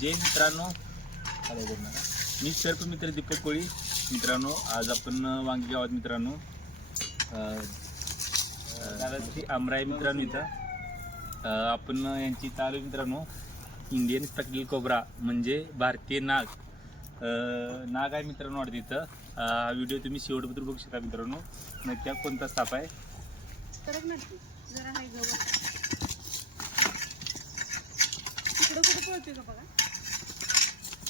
जय मित्रांनो. मी सर्प मित्र दीपक कोळी. मित्रांनो आज आपण वांगी गावात मित्रांनो. अं, मित्रांनो इथं. आपण यांची चालू मित्रांनो. इंडियन स्पॅकल कोब्रा म्हणजे भारतीय नाग. नाग आहे मित्रांनो वाटतं इथं. हा व्हिडिओ तुम्ही शेवटबद्दल बघू शकता मित्रांनो. नक्की कोणता साप आहे? जरा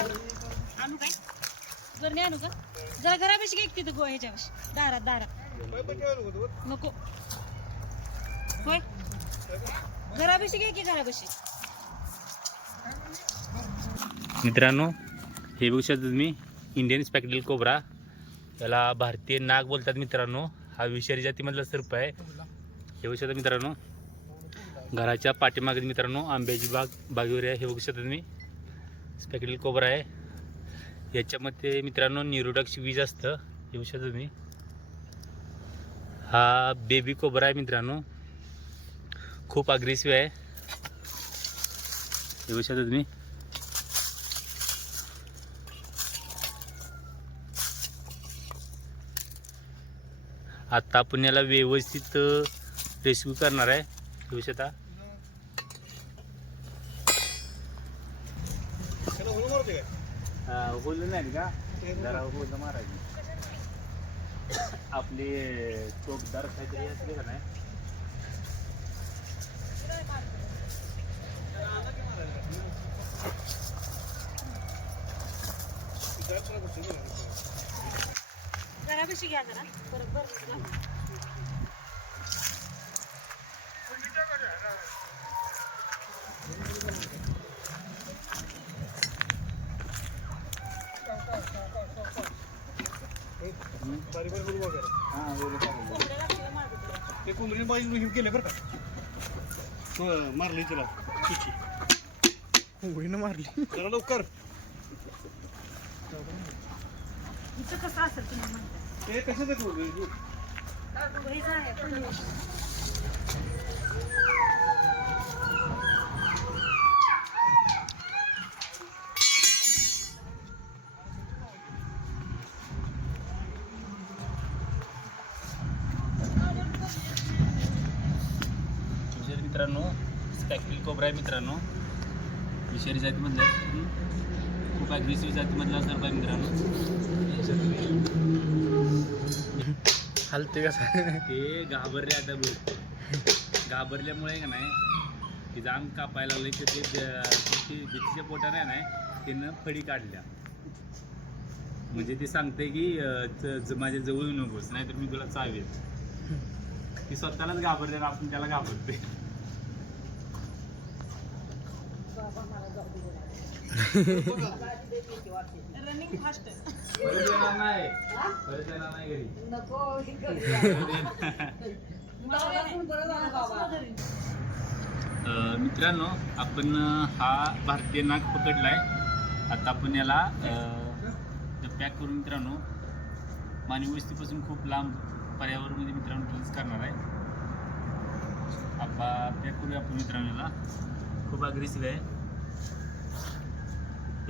आणू काय जर नाही आणू का? जरा घरापाशी घे तिथं गो ह्याच्यापाशी. दारात दारात नको. होय? घरापाशी घे की घरापाशी. मित्रांनो हे बघू शकता तुम्ही इंडियन स्पॅकडेल कोबरा याला भारतीय नाग बोलतात मित्रांनो. हा विषारी जातीमधला सर्प आहे. हे बघू शकता मित्रांनो. घराच्या पाठीमागे मित्रांनो आंब्याची बाग बागेवर आहे. हे बघू शकता तुम्ही. स्पॅकडेल कोबरा आहे. याच्यामध्ये मित्रांनो निरोडक्ष वीज असतं. येऊ शकता तुम्ही. हा बेबी कोबरा आहे मित्रांनो. खूप अग्रेसिव्ह आहे. येऊ शकता तुम्ही. आत्ता आपण याला व्यवस्थित रेस्क्यू करणार आहे. येऊ शकता त्याला होलं मारते काय बोललं नाही का? जरा बोललं मारायचं. आपले चोपदार काहीतरी असले का नाही? कशी घ्या जरा. बरोबर करा. हां बोललं कोंबड्याला तिला मारते तिला. ते कोंबडीने बाई हे केलं बरं का. हो, मारली तिला सुची कोंबडीनं मारली. जरा लवकर. इथं कसं असेल तुम्ही म्हणता ते कशाचं कोंबडी मित्रांनो स्पॅकल कोबरा आहे मित्रांनो. विषारी जातीमधला खूप ॲग्रेसिव्ह जातीमधला सर्प आहे मित्रांनो. हलते कसं? ते घाबरले आता बघ घाबरल्यामुळे का नाही ते जाम कापायला लागले. तर ते भीतीच्या पोटाने नाही त्यानं फडी काढल्या. म्हणजे ते सांगते की माझ्या जवळ नकोस नाहीतर मी तुला चावेल. ती स्वतःलाच घाबरते आपण त्याला घाबरते रनिंग फास्ट मित्रांनो आपण हा भारतीय नाग पकडलाय. आता आपण याला पॅक करून मित्रांनो. मानवी वस्तीपासून खूप लांब पर्यावरणामध्ये मित्रांनो रिलीज करणार आहे. आता पॅक करूया आपण मित्रांनो याला. खूप अग्रेसिव्ह आहे.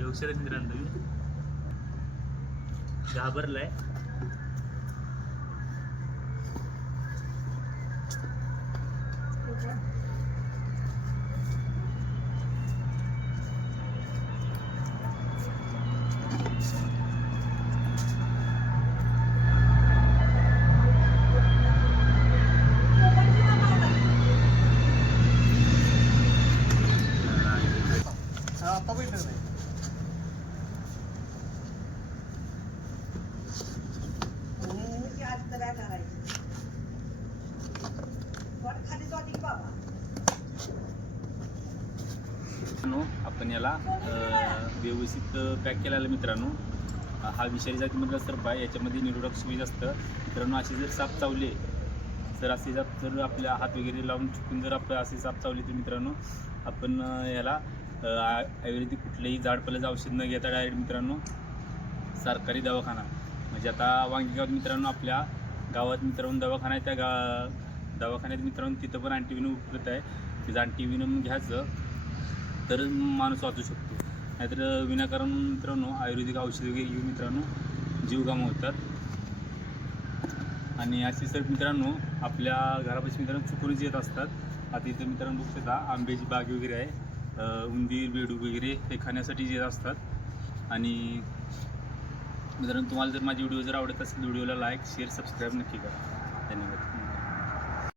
हे हुशार आहे मित्रांनो तुम्ही घाबरलाय मित्रांनो, आपण याला व्यवस्थित पॅक केलेला मित्रांनो. हा विषारी जातीमधला सर्प आहे याच्यामध्ये निरोधक बीज असतं. मित्रांनो असे जर साप चावले तर असे साप जर आपल्या हात वगैरे लावून चुकून जर आपल्या असे साप चावले तर मित्रांनो आपण याला आयुर्वेदिक कुठलंही झाडपाल्याचं औषध न घेता डायरेक्ट मित्रांनो सरकारी दवाखाना. म्हणजे आता वांगी गावात मित्रांनो आपल्या गावात मित्रांनो दवाखाना आहे त्या गा दवाखान्यात मित्रांनो तिथं पण अँटीविनम उपलब्ध आहे. तिथं अँटीविनम घ्यायचं. तर माणूस वाचू शकतो. नाहीतर विनाकारण मित्रांनो आयुर्वेदिक औषध वगैरे घेऊन मित्रांनो जीव गमावतात. आणि असे सर मित्रांनो आपल्या घरापाशी मित्रांनो चुकूनच येत असतात. आता इथं मित्रांनो बघू शकता आंब्याची बाग वगैरे आहे. उंदीर बेडूक वगैरे हे खाण्यासाठी येत असतात. आणि मित्रांनो तुम्हाला जर माझी व्हिडिओ जर आवडत असेल व्हिडिओला लाईक शेअर सबस्क्राईब नक्की करा.